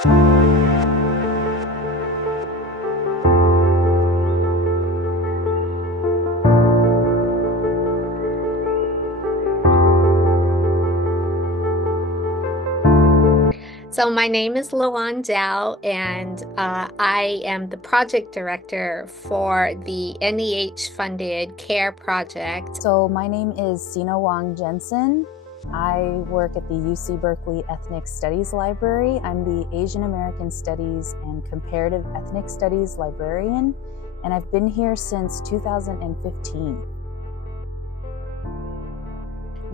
So my name is Luan Dao, and I am the project director for the NEH-funded CARE project. So my name is Sine Hwang Jensen. I work at the UC Berkeley Ethnic Studies Library. I'm the Asian American Studies and Comparative Ethnic Studies librarian, and I've been here since 2015.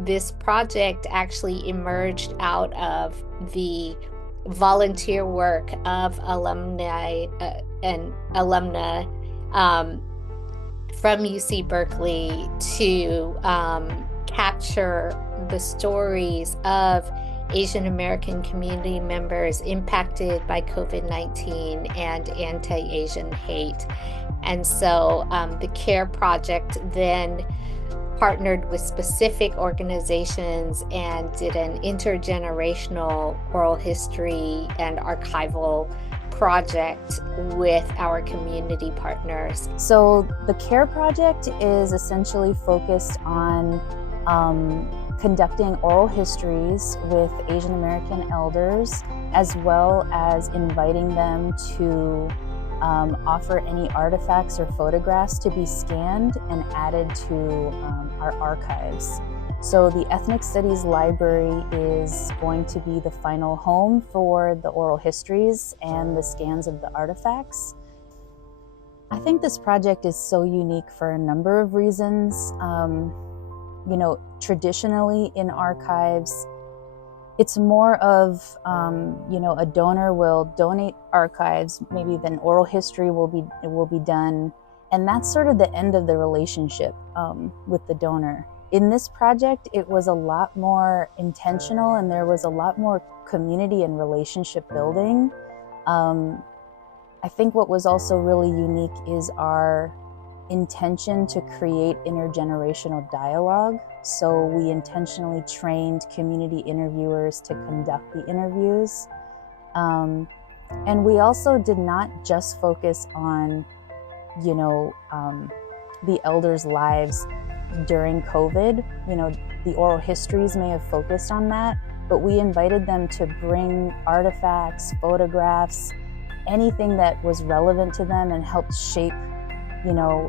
This project actually emerged out of the volunteer work of alumni and alumna from UC Berkeley to capture the stories of Asian American community members impacted by COVID-19 and anti-Asian hate. And so the CARE project then partnered with specific organizations and did an intergenerational oral history and archival project with our community partners. So the CARE project is essentially focused on conducting oral histories with Asian American elders, as well as inviting them to offer any artifacts or photographs to be scanned and added to our archives. So the Ethnic Studies Library is going to be the final home for the oral histories and the scans of the artifacts. I think this project is so unique for a number of reasons. Traditionally in archives, it's more of, a donor will donate archives, maybe then oral history will be done, and that's sort of the end of the relationship with the donor. In this project, it was a lot more intentional, and there was a lot more community and relationship building. I think what was also really unique is our intention to create intergenerational dialogue. So we intentionally trained community interviewers to conduct the interviews. And we also did not just focus on, the elders' lives during COVID. The oral histories may have focused on that, but we invited them to bring artifacts, photographs, anything that was relevant to them and helped shape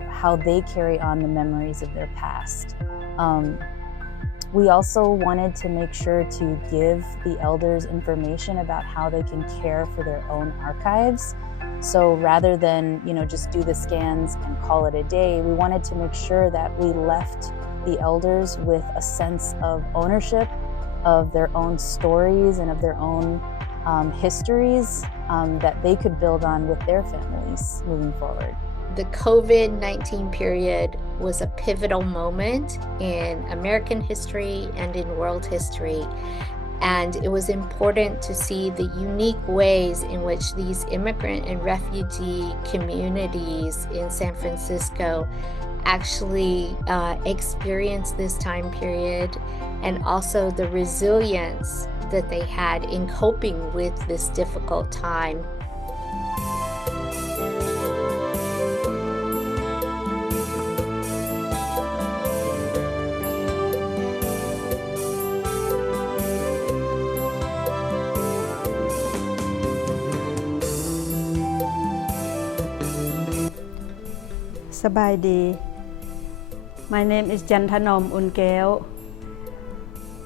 how they carry on the memories of their past. We also wanted to make sure to give the elders information about how they can care for their own archives. So rather than, just do the scans and call it a day, we wanted to make sure that we left the elders with a sense of ownership of their own stories and of their own histories that they could build on with their families moving forward. The COVID-19 period was a pivotal moment in American history and in world history. And it was important to see the unique ways in which these immigrant and refugee communities in San Francisco actually experienced this time period, and also the resilience that they had in coping with this difficult time. Sabaydi. My name is Jantanom Unkeo.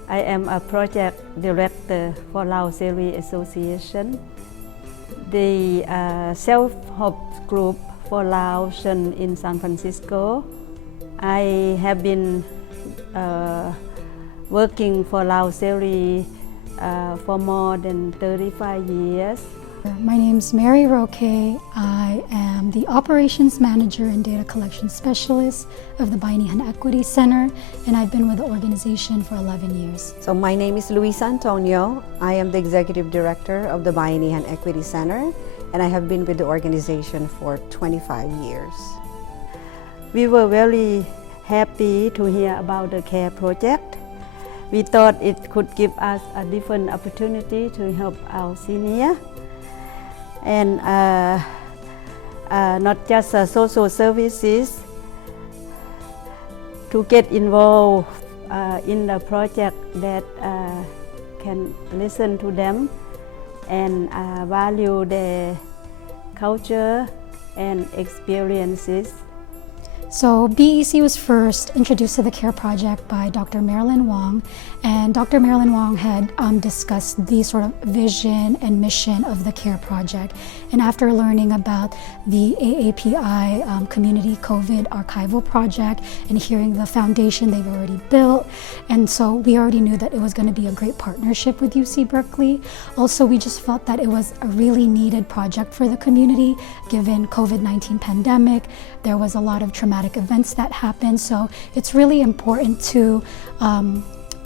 I am a project director for Lao Seri Association, the self-help group for Laotian in San Francisco. I have been working for Lao Seri for more than 35 years. My name is Mary Roque. I am the Operations Manager and Data Collection Specialist of the Bayanihan Equity Center, and I've been with the organization for 11 years. So my name is Luisa Antonio. I am the Executive Director of the Bayanihan Equity Center, and I have been with the organization for 25 years. We were very happy to hear about the CARE project. We thought it could give us a different opportunity to help our senior and not just social services, to get involved in the project that can listen to them and value their culture and experiences. So BEC was first introduced to the CARE project by Dr. Marilyn Wong, and Dr. Marilyn Wong had discussed the sort of vision and mission of the CARE project. And after learning about the AAPI Community COVID Archival Project and hearing the foundation they've already built, and so we already knew that it was going to be a great partnership with UC Berkeley. Also, we just felt that it was a really needed project for the community given COVID-19 pandemic. There was a lot of traumatic events that happened, so it's really important to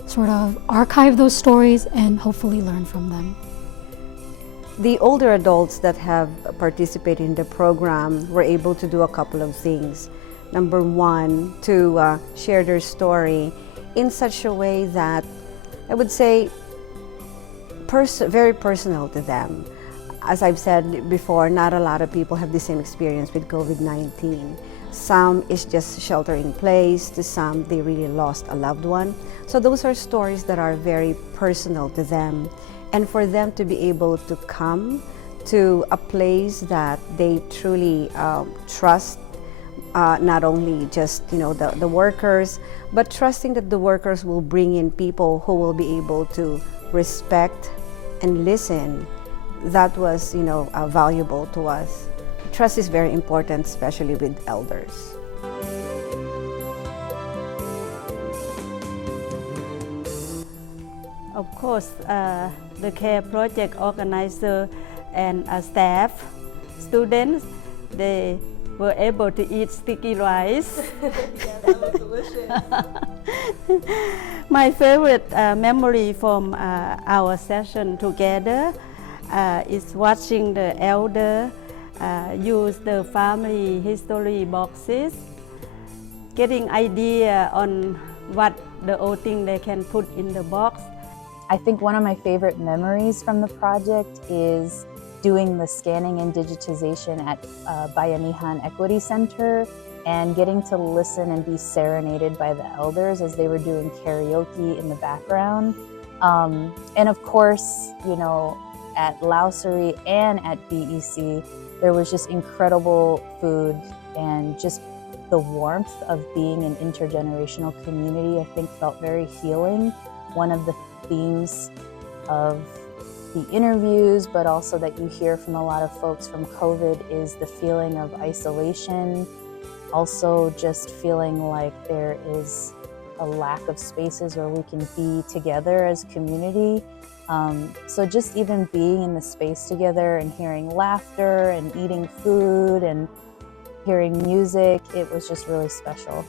sort of archive those stories and hopefully learn from them. The older adults that have participated in the program were able to do a couple of things. Number one, to share their story in such a way that I would say very personal to them. As I've said before, not a lot of people have the same experience with COVID-19. Some is just shelter in place, to some they really lost a loved one. So those are stories that are very personal to them. And for them to be able to come to a place that they truly trust, not only just the workers, but trusting that the workers will bring in people who will be able to respect and listen, that was valuable to us. Trust is very important, especially with elders. Of course, the CARE project organizer and staff, students, they were able to eat sticky rice. Yeah, that was delicious. My favorite memory from our session together is watching the elder use the family history boxes, getting idea on what the old thing they can put in the box. I think one of my favorite memories from the project is doing the scanning and digitization at Bayanihan Equity Center and getting to listen and be serenaded by the elders as they were doing karaoke in the background. And of course, at Lao Seri and at BEC, there was just incredible food, and just the warmth of being an intergenerational community, I think, felt very healing. One of the themes of the interviews, but also that you hear from a lot of folks from COVID, is the feeling of isolation. Also just feeling like there is a lack of spaces where we can be together as community. So just even being in the space together and hearing laughter and eating food and hearing music, it was just really special.